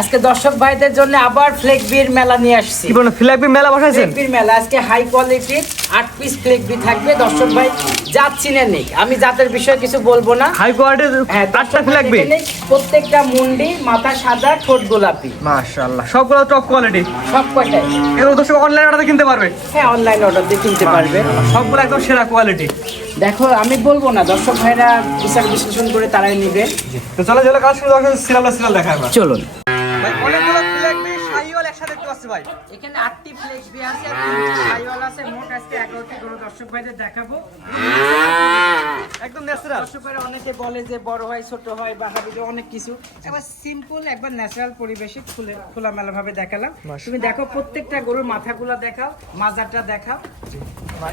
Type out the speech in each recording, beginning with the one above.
আজকে দর্শক ভাইদের জন্য আবার ফ্লেক বিয়ের মেলা নিয়ে আসছি। কি বলেন ফিলাপি মেলা বসাইছেন? ফ্লেক বির মেলা আজকে হাই কোয়ালিটির আট পিস ফ্লেক বি থাকবে। দর্শক ভাই জাত চিনে নেই। আমি জাতের বিষয়ে কিছু বলব না। হাই কোয়ালিটির হ্যাঁ আটটা দেখে নিক, প্রত্যেকটা মুন্ডি মাথা সাদা ঠোঁট গোলাপি। মাশাআল্লাহ সবগুলো টপ কোয়ালিটি সব কয়টাই? এগুলো দর্শক অনলাইন অর্ডার কিনতে পারবে। হ্যাঁ অনলাইন অর্ডার দিয়ে কিনতে পারবে। সবগুলো একদম সেরা কোয়ালিটি দেখো আমি বলব না দর্শক ভাইরা বিচার বিশ্লেষণ করে তারাই নিবে। তো চলো চলো কাজ শুরু সিরিয়াল সিরিয়াল আমরা। চলুন। ভাই অনেকগুলো ফিলাপি শাহিওয়াল একসাথে দেখতে পাচ্ছি ভাই। এখানে আটটি ফ্লেক্স বি আছে তিনটি সাইওয়াল আছে। মোট আজকে এগারোটি করে দর্শক ভাইদের দেখাবো। একদম ন্যাচারাল দর্শক ভাইরা অনেকে বলে যে বড় হয় ছোট হয় বা অনেক কিছু। একবার সিম্পল একবার ন্যাচারাল পরিবেশে খুলে খোলামেলা ভাবে দেখালাম তুমি দেখো প্রত্যেকটা গরুর মাথাগুলো দেখাও মাজারটা দেখাও।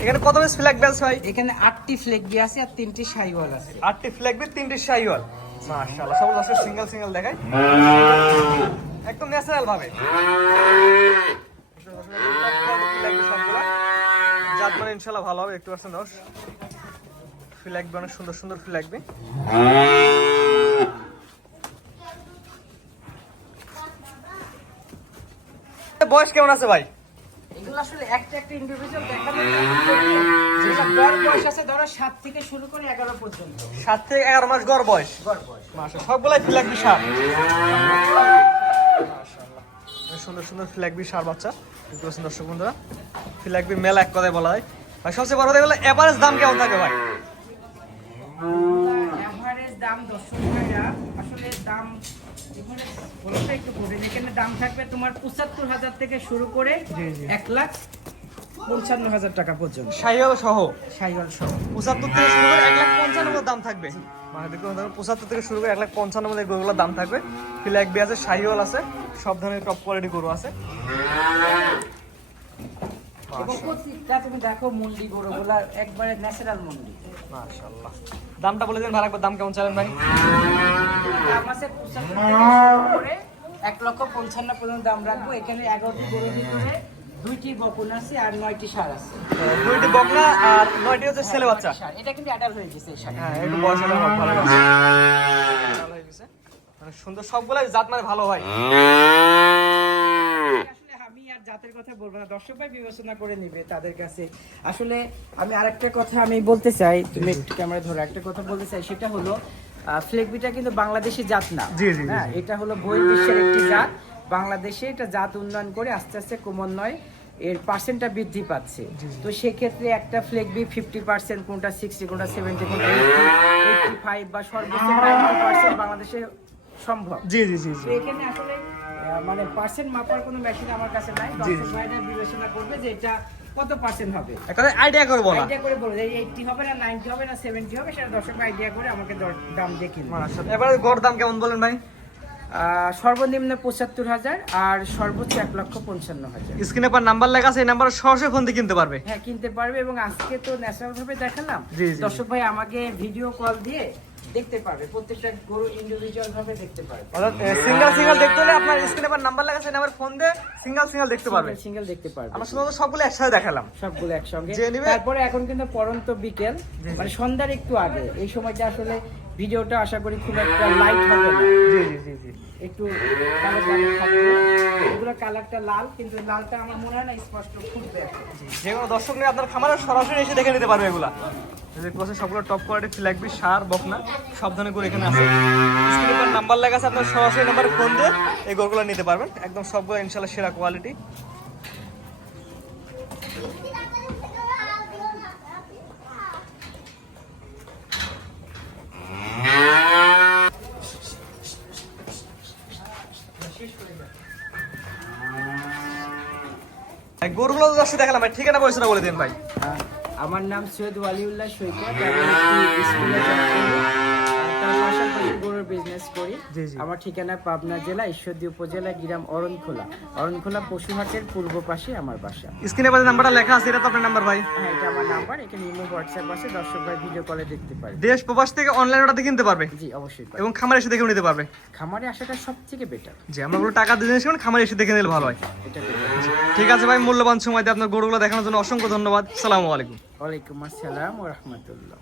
এখানে কত পিস ফ্ল্যাগ ব্যালস ভাই? এখানে আটটি ফ্লেক বি আছে আর তিনটি সাইওয়াল আছে। আটটি ফ্ল্যাগ বি তিনটি শাহিওয়াল মাশাআল্লাহ সব সিঙ্গেল সিঙ্গেল দেখায় একদম ন্যাচারাল ভাবে। জাত মানে ইনশাল্লাহ ভালো হবে একটু পার্সেন্ট দশ ফিল অনেক সুন্দর সুন্দর ফিল লাগবে বয়স কেমন আছে ভাই? এগুলো আসলে একটা একটা ইন্ডিভিজুয়াল দেখানো যেটা গড় বয়স আছে ধরো সাত থেকে শুরু করে এগারো পর্যন্ত। সাত থেকে এগারো মাস গড় বয়স? গড় বয়স। মাসা সবগুলাই ফ্ল্যাগ বিশাল। সুন্দর সুন্দর ফ্ল্যাগবি সার বাচ্চা। দর্শক বন্ধুরা ফ্ল্যাগ বি মেলা এক কথায় বলা হয়। ভাই সবচেয়ে বড় কথা এভারেজ দাম কেমন থাকে ভাই? দাম দর্শক ভাইরা আসলে দাম এখানে বলতে একটু বলেন এখানে দাম থাকবে তোমার পঁচাত্তর হাজার থেকে শুরু করে। এক লাখ পঞ্চান্ন হাজার টাকা পর্যন্ত। শাহিওয়াল সহ? সাইওয়াল সহ। পঁচাত্তর থেকে শুরু করে এক লাখ পঞ্চান্ন দাম থাকবে? মানে দেখুন পঁচাত্তর থেকে শুরু করে এক লাখ পঞ্চান্ন মধ্যে গরুগুলোর দাম থাকবে। ফ্ল্যাগ বি আছে শাহিওয়াল আছে সব ধরনের টপ কোয়ালিটি গরু আছে। এবং প্রত্যেকটা তুমি দেখো মুন্ডি গরুগুলা একবারে ন্যাচারাল মুন্ডি। মাশাআল্লাহ। দামটা বলে দিন দাম কেমন চালেন ভাই? দাম আছে লক্ষ পঞ্চান্ন পর্যন্ত দাম রাখব। এখানে গরুর ভিতরে দুইটি বপন আছে আর নয়টি সার আছে। দুইটি বকনা আর নয়টি হচ্ছে ছেলে বাচ্চা। এটা কিন্তু হয়ে গেছে হ্যাঁ একটু বয়স হলে ভালো হয়ে গেছে। মানে সুন্দর সবগুলাই জাত মানে ভালো হয়। জাতের কথা বলব না দর্শক ভাই বিবেচনা করে নিবে তাদের কাছে। আসলে আমি আরেকটা কথা আমি বলতে চাই তুমি ক্যামেরা ধরো একটা কথা বলতে চাই সেটা হলো ফ্লেগবিটা কিন্তু বাংলাদেশি জাত না। হ্যাঁ এটা হলো বহির্বিশ্বের একটি জাত। বাংলাদেশে এটা জাত উন্নয়ন করে আস্তে আস্তে ক্রমান্বয়ে এর পার্সেন্টটা বৃদ্ধি পাচ্ছে। তো সেক্ষেত্রে একটা ফ্লেগবি ফিফটি পার্সেন্ট কোনটা সিক্সটি কোনটা সেভেন্টি কোনটা এইটটি ফাইভ বা সর্বোচ্চ নাইনটি পার্সেন্ট বাংলাদেশে সম্ভব। জি জি জি এখানে আসলে মানে পার্সেন্ট মাপার কোনো মেশিন আমার কাছে নাই। দর্শক ভাইরা বিবেচনা করবে যে এটা কত পার্সেন্ট হবে। একটা আইডিয়া করব না আইডিয়া করে যে এইটটি হবে না নাইনটি হবে না সেভেন্টি হবে সেটা দর্শক আইডিয়া করে আমাকে দাম দিয়ে কিনবে এবারে গড় দাম কেমন বলেন ভাই? সর্বনিম্ন পঁচাত্তর হাজার আর সর্বোচ্চ এক লক্ষ পঞ্চান্ন হাজার। স্ক্রিনে পর নাম্বার লেখা আছে এই নাম্বার সরাসরি ফোন দিয়ে কিনতে পারবে। হ্যাঁ কিনতে পারবে এবং আজকে তো ন্যাচারাল ভাবে দেখালাম। দর্শক ভাই আমাকে ভিডিও কল দিয়ে দেখতে পারবে প্রত্যেকটা গরু ইন্ডিভিজুয়াল ভাবে দেখতে পারবে অর্থাৎ সিঙ্গেল সিঙ্গেল দেখতে হলে আপনার স্ক্রিনে পর নাম্বার আছে এই নাম্বার ফোন দিয়ে সিঙ্গেল সিঙ্গেল দেখতে পারবে। সিঙ্গেল দেখতে পারবে। আমরা শুধু সবগুলো একসাথে দেখালাম। সবগুলো একসঙ্গে। তারপরে এখন কিন্তু পরন্ত বিকেল মানে সন্ধ্যার একটু আগে। এই সময়টা আসলে ভিডিওটা আশা করি খুব একটা লাইট হবে না। জি জি জি জি। একটু কালো কালো থাকবে। এগুলো কালারটা লাল কিন্তু লালটা আমার মনে হয় না স্পষ্ট ফুটবে এখন। যে কোনো দর্শক নিয়ে আপনার খামারে সরাসরি এসে দেখে নিতে পারবে এগুলা। দেখতে পাচ্ছেন সবগুলো টপ কোয়ালিটি ফ্ল্যাগবি সার বকনা সব ধরনের করে এখানে আছে স্ক্রিনে পর নাম্বার লেখা আছে আপনার সরাসরি নাম্বারে ফোন দিয়ে এই গরুগুলো নিতে পারবেন। একদম সবগুলো ইনশাল্লাহ সেরা কোয়ালিটি গরুগুলো তো আসলে দেখালাম, ভাই। ঠিকানা পয়সাটা বলে দিন, ভাই। আমার নাম সৈয়দ ওয়ালিউল্লাহ সৈকত আমার ঠিকানা পাবনা জেলা ঈশ্বরদী উপজেলা গ্রাম অরণখোলা। অরণখোলা পশুহাটের পূর্ব পাশে আমার বাসা। স্ক্রিনে পর নাম্বারটা লেখা আছে এটা তো আপনার নাম্বার ভাই। হ্যাঁ এটা আমার নাম্বার এখানে ইমো হোয়াটসঅ্যাপ আছে দর্শক ভাই ভিডিও কলে দেখতে পারে দেশ প্রবাস থেকে অনলাইন অর্ডার কিনতে পারবে। জি অবশ্যই পারে। এবং খামারে এসে দেখে নিতে পারবে। খামারে আসাটা সব থেকে বেটার যে আমরা ওগুলো টাকা দিয়ে জিনিস খামারে এসে দেখে নিলে ভালো হয়। এটা ঠিক আছে ভাই মূল্যবান সময় দিয়ে আপনার গরুগুলো দেখানোর জন্য অসংখ্য ধন্যবাদ। সালামু আলাইকুম। ওয়ালাইকুম আসসালাম ও রহমতুল্লাহ।